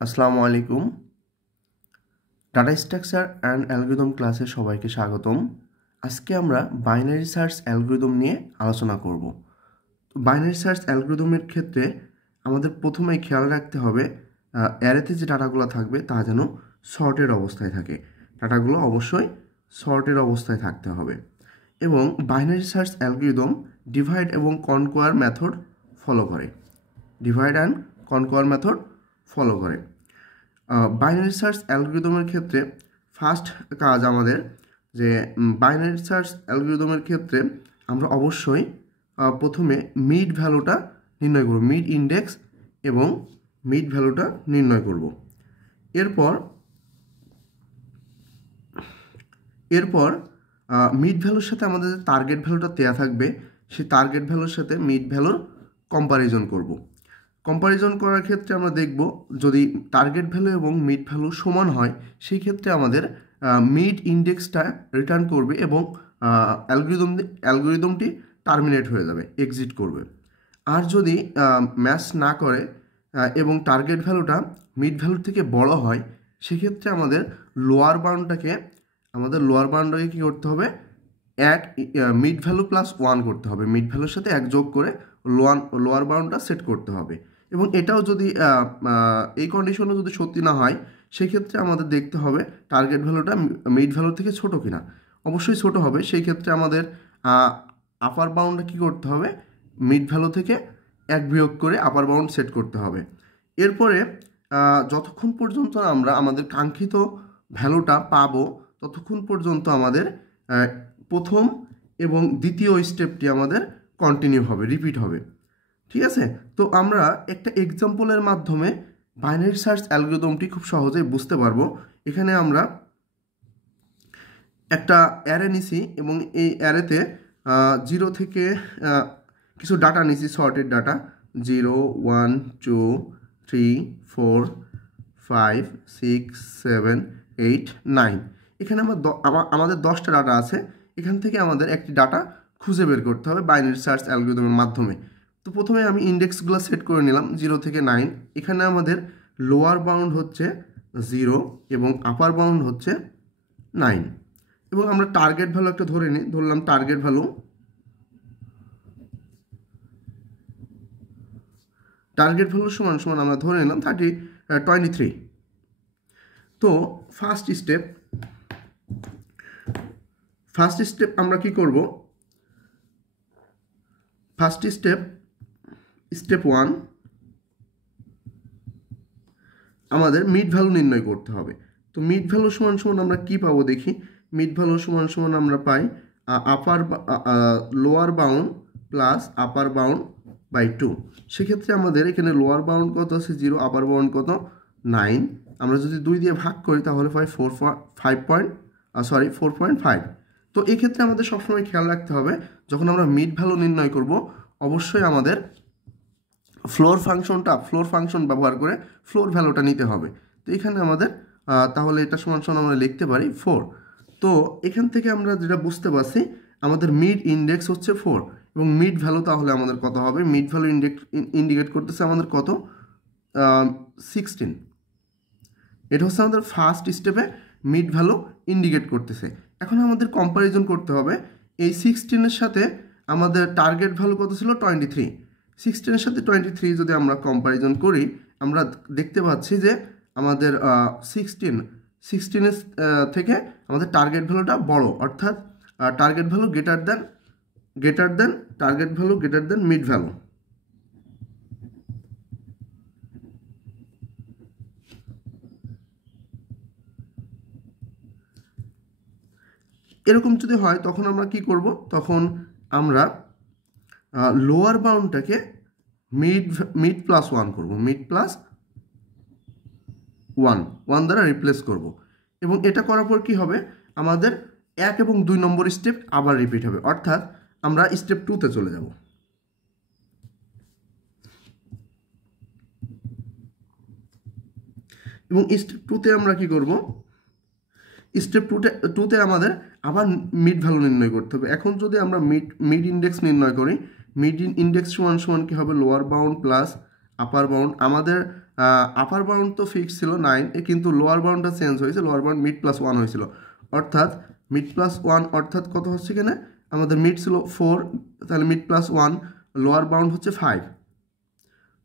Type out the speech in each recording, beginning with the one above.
আসসালামু আলাইকুম। Data structure and algorithm ক্লাসে সবাইকে স্বাগতম। আজকে আমরা বাইনারি সার্চ অ্যালগরিদম নিয়ে আলোচনা করব। তো বাইনারি সার্চ অ্যালগরিদমের ক্ষেত্রে আমাদের প্রথমেই খেয়াল রাখতে হবে অ্যারেতে যে ডাটাগুলো থাকবে তা যেন সর্টেড অবস্থায় থাকে। ডাটাগুলো অবশ্যই সর্টেড অবস্থায় থাকতে হবে। এবং বাইনারি সার্চ অ্যালগরিদম ডিভাইড এবং কনকোয়ার মেথড ফলো করে। Divide and conquer method follow করে। বাইনারি সার্চ অ্যালগরিদমের ক্ষেত্রে ফার্স্ট কাজ আমাদের যে বাইনারি সার্চ অ্যালগরিদমের ক্ষেত্রে আমরা অবশ্যই প্রথমে মিড ভ্যালুটা নির্ণয় করব, মিড ইন্ডেক্স এবং মিড ভ্যালুটা নির্ণয় করব। এরপর মিড ভ্যালুর সাথে আমাদের যে টার্গেট ভ্যালুটা দেওয়া থাকবে সেই টার্গেট ভ্যালুর সাথে মিড ভ্যালুর কম্পারিজন করব। কম্পারিজন করার ক্ষেত্রে আমরা দেখব যদি টার্গেট ভ্যালু এবং মিড ভ্যালু সমান হয় সেই ক্ষেত্রে আমাদের মিড ইন্ডেক্সটা রিটার্ন করবে এবং অ্যালগরিদমটি টার্মিনেট হয়ে যাবে, এক্সিট করবে। আর যদি ম্যাচ না করে এবং টার্গেট ভ্যালুটা মিড ভ্যালুর থেকে বড় হয় সেক্ষেত্রে আমাদের লোয়ার বাউন্ডটাকে কী করতে হবে, মিড ভ্যালু প্লাস 1 করতে হবে। মিড ভ্যালুর সাথে 1 যোগ করে লোয়ার বাউন্ডটা সেট করতে হবে। এবং এটাও যদি এই কন্ডিশনও যদি সত্যি না হয় সেক্ষেত্রে আমাদের দেখতে হবে টার্গেট ভ্যালুটা মিড ভ্যালুর থেকে ছোট কিনা। অবশ্যই ছোট হবে, সেই ক্ষেত্রে আমাদের আপার বাউন্ডটা কী করতে হবে, মিড ভ্যালু থেকে 1 বিয়োগ করে আপার বাউন্ড সেট করতে হবে। এরপরে যতক্ষণ পর্যন্ত আমরা আমাদের কাঙ্ক্ষিত ভ্যালুটা পাবো ততক্ষণ পর্যন্ত আমাদের প্রথম এবং দ্বিতীয় স্টেপটি আমাদের কন্টিনিউ হবে, রিপিট হবে। ঠিক আছে? তো আমরা একটা এক্সাম্পলের মাধ্যমে বাইনারি সার্চ অ্যালগরিদমটি খুব সহজেই বুঝতে পারবো। এখানে আমরা একটা অ্যারে নিছি এবং এই অ্যারেতে 0 থেকে কিছু ডাটা নিছি, সর্টেড ডাটা 0 1 2 3 4 5 6 7 8 9। এখানে আমাদের 10টা ডাটা আছে। এখান থেকে আমাদের একটি ডাটা খুঁজে বের করতে হবে বাইনারি সার্চ অ্যালগরিদমের মাধ্যমে। তো প্রথমে আমি ইন্ডেক্সগুলো সেট করে নিলাম 0 থেকে 9। এখানে আমাদের লোয়ার বাউন্ড হচ্ছে 0 এবং আপার বাউন্ড হচ্ছে 9। এবং আমরা টার্গেট ভ্যালু একটা ধরলাম টার্গেট ভ্যালু সমান সমান আমরা ধরে নিলাম 23। তো ফার্স্ট স্টেপ আমরা কি করব, স্টেপ 1 আমাদের মিড ভ্যালু নির্ণয় করতে হবে। তো মিড ভ্যালু সমান সমান আমরা কি পাবো দেখি। মিড ভ্যালু সমান সমান আমরা পাই lower bound plus upper bound by 2। সেক্ষেত্রে আমাদের এখানে লোয়ার বাউন্ড কত আছে 0, আপার বাউন্ড কত 9। আমরা যদি 2 দিয়ে ভাগ করি তাহলে পাই 4.5। তো এই ক্ষেত্রে আমাদের সবসময় খেয়াল রাখতে হবে যখন আমরা মিড ভ্যালু নির্ণয় করব অবশ্যই আমাদের ফ্লোর ফাংশন ব্যবহার করে ফ্লোর ভ্যালুটা নিতে হবে। তো এখানে আমাদের তাহলে এটা সমান সমান আমরা লিখতে পারি 4। তো এখান থেকে আমরা যেটা বুঝতে পারছি আমাদের মিড ইন্ডেক্স হচ্ছে 4 এবং মিড ভ্যালু তাহলে আমাদের কত হবে, মিড ভ্যালু ইন্ডিকেট করতেছে আমাদের কত 16। এটা হচ্ছে আমাদের ফার্স্ট স্টেপে মিড ভ্যালু ইন্ডিকেট করতেছে। এখন আমাদের কম্পারিজন করতে হবে এই 16-এর সাথে আমাদের টার্গেট ভ্যালু কত ছিল 23। 16-এর সাথে 23 যদি আমরা কম্পারিজন করি আমরা দেখতে পাচ্ছি যে আমাদের 16-এর থেকে আমাদের টার্গেট ভ্যালুটা বড়, অর্থাৎ target value greater than mid value. এরকম যদি হয় তখন আমরা কি করব, তখন আমরা লোয়ার বাউন্ডটাকে মিড প্লাস 1 করব, মিড প্লাস 1 দ্বারা রিপ্লেস করব। এবং এটা করার পর কি হবে, আমাদের 1 এবং 2 নম্বর স্টেপ আবার রিপিট হবে, অর্থাৎ আমরা স্টেপ 2-তে চলে যাব। এবং স্টেপ 2-তে আমরা কি করব, স্টেপ 2-তে আমাদের আবার মিড ভ্যালু নির্ণয় করতে হবে। এখন যদি আমরা মিড ইন্ডেক্স নির্ণয় করি, মিড ইন্ডেক্স সমান সমান কি হবে, lower bound plus upper bound. আমাদের আপার বাউন্ড তো ফিক্স ছিল 9, কিন্তু লোয়ার বাউন্ডটা চেঞ্জ হয়েছে, লোয়ার বাউন্ড মিড প্লাস 1 হয়েছিল, অর্থাৎ মিড প্লাস 1 অর্থাৎ কত হচ্ছে এখানে আমাদের মিড ছিল 4, তাহলে মিড প্লাস 1, লোয়ার বাউন্ড হচ্ছে 5,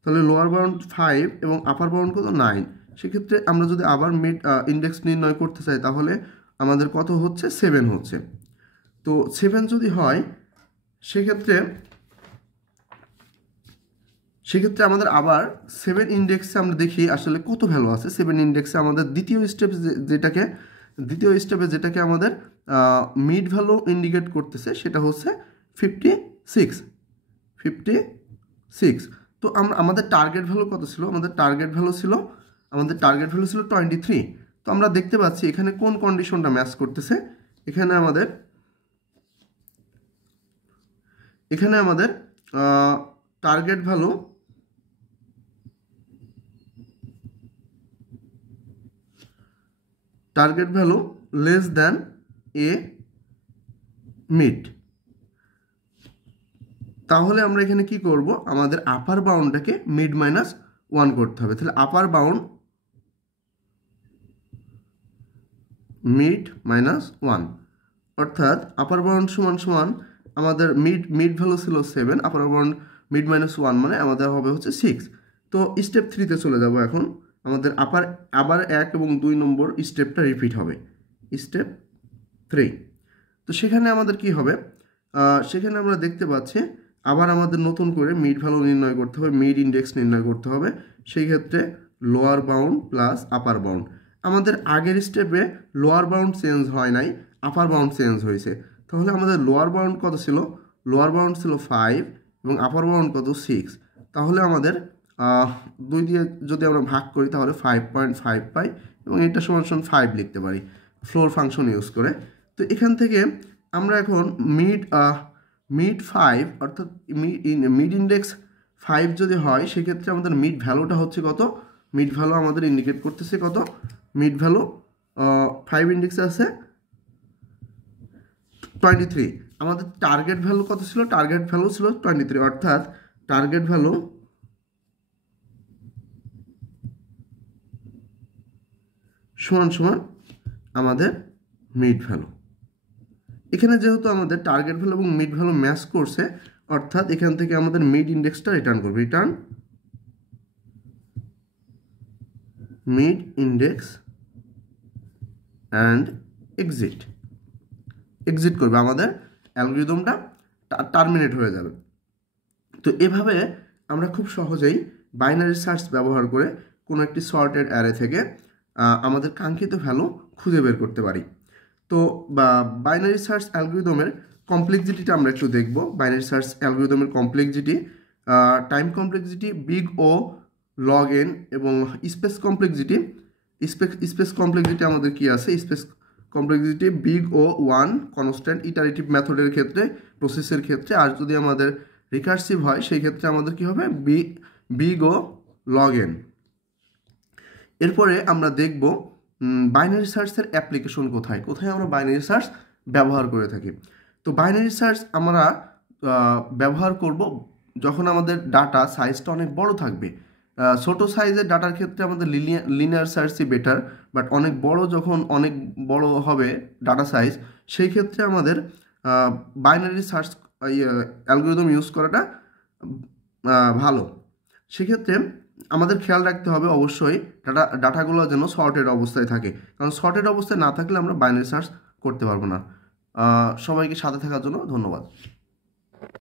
তাহলে লোয়ার বাউন্ড 5 এবং আপার বাউন্ড কত 9। সেক্ষেত্রে আমরা যদি আবার মিড ইন্ডেক্স নির্ণয় করতে চাই তাহলে আমাদের কত হচ্ছে 7 হচ্ছে। তো 7 যদি হয় সেক্ষেত্রে আমাদের আবার 7 ইন্ডেক্সে আমরা দেখি আসলে কত ভ্যালু আছে। 7 ইন্ডেক্সে আমাদের দ্বিতীয় স্টেপে যেটাকে আমাদের মিড ভ্যালু ইন্ডিকেট করতেছে সেটা হচ্ছে 56। তো আমাদের টার্গেট ভ্যালু কত ছিল? আমাদের টার্গেট ভ্যালু ছিল 23। তো আমরা দেখতে পাচ্ছি এখানে কোন কন্ডিশনটা ম্যাচ করতেছে। এখানে আমাদের target value less than a mid. তাহলে আমরা এখানে কি করব? আমাদের আপার বাউন্ডটাকে মিড মাইনাস 1 করতে হবে। তাহলে আপার বাউন্ড মিড মাইনাস 1, অর্থাৎ আপার বাউন্ড সমান আমাদের মিড ভ্যালু ছিল 7, আপার বাউন্ড মিড মাইনাস 1 মানে আমাদের হবে হচ্ছে 6। তো স্টেপ 3তে চলে যাব। এখন আমাদের আবার 1 এবং 2 নম্বর স্টেপটা রিপিট হবে, স্টেপ 3। তো সেখানে আমাদের কি হবে? সেখানে আমরা দেখতে পাচ্ছি আবার আমাদের নতুন করে মিড ভ্যালু নির্ণয় করতে হবে, মিড ইন্ডেক্স নির্ণয় করতে হবে। সেই ক্ষেত্রে lower bound plus upper bound. আমাদের আগের স্টেপে লোয়ার বাউন্ড চেঞ্জ হয় নাই, আপার বাউন্ড চেঞ্জ হয়েছে। তাহলে আমাদের লোয়ার বাউন্ড কত ছিল? লোয়ার বাউন্ড ছিল 5 এবং আপার বাউন্ড কত 6। তাহলে আমাদের 2 দিয়ে যদি আমরা ভাগ করি তাহলে 5.5 পাই এবং এটা সমান 5 লিখতে পারি ফ্লোর ফাংশন ইউজ করে। তো এখান থেকে আমরা এখন মিড 5 অর্থাৎ মিড ইন্ডেক্স 5 যদি হয় সেক্ষেত্রে আমাদের মিড ভ্যালুটা হচ্ছে কত? মিড ভ্যালু আমাদের ইন্ডিকেট করতেছে কত? মিড ভ্যালু 5 ইন্ডেক্সে আছে 23। আমাদের টার্গেট ভ্যালু কত ছিল? টার্গেট ভ্যালু ছিল 23, অর্থাৎ টার্গেট ভ্যালু সমান আমাদের মিড ভ্যালু। এখানে যেহেতু আমাদের টার্গেট ভ্যালু এবং মিড ভ্যালু ম্যাচ করছে, অর্থাৎ এখান থেকে আমাদের মিড ইন্ডেক্সটা রিটার্ন করবে, মিড ইন্ডেক্স অ্যান্ড এক্সিট করবে, আমাদের অ্যালগরিদমটা টার্মিনেট হয়ে যাবে। তো এভাবে আমরা খুব সহজেই বাইনারি সার্চ ব্যবহার করে কোনো একটি সর্টেড অ্যারে থেকে আমাদের কাঙ্ক্ষিত ভ্যালু খুঁজে বের করতে পারি। তো বাইনারি সার্চ অ্যালগরিদমের কমপ্লেক্সিটিটা আমরা একটু দেখব। বাইনারি সার্চ অ্যালগরিদমের complexity, time complexity, big O log n এবং স্পেস কমপ্লেক্সিটি আমাদের কি আছে? Space complexity big O 1 constant iterative মেথডের ক্ষেত্রে, প্রসেসের ক্ষেত্রে। আর যদি আমাদের রিকার্সিভ হয় সেই ক্ষেত্রে আমাদের কি হবে? Big O log n. এরপরে আমরা দেখব বাইনারি সার্চের অ্যাপ্লিকেশন কোথায় আমরা বাইনারি সার্চ ব্যবহার করে থাকি। তো বাইনারি সার্চ আমরা ব্যবহার করব যখন আমাদের ডাটা সাইজটা অনেক বড় থাকবে। ছোট সাইজের ডাটার ক্ষেত্রে আমাদের লিনিয়ার সার্চই বেটার, বাট যখন অনেক বড় হবে ডাটা সাইজ, সেই ক্ষেত্রে আমাদের বাইনারি সার্চ অ্যালগরিদম ইউজ করাটা ভালো। সেক্ষেত্রে আমাদের খেয়াল রাখতে হবে অবশ্যই ডাটাগুলো যেন সর্টেড অবস্থায় থাকে, কারণ সর্টেড অবস্থায় না থাকলে আমরা বাইনারি সার্চ করতে পারবো না। সবাইকে সাথে থাকার জন্য ধন্যবাদ।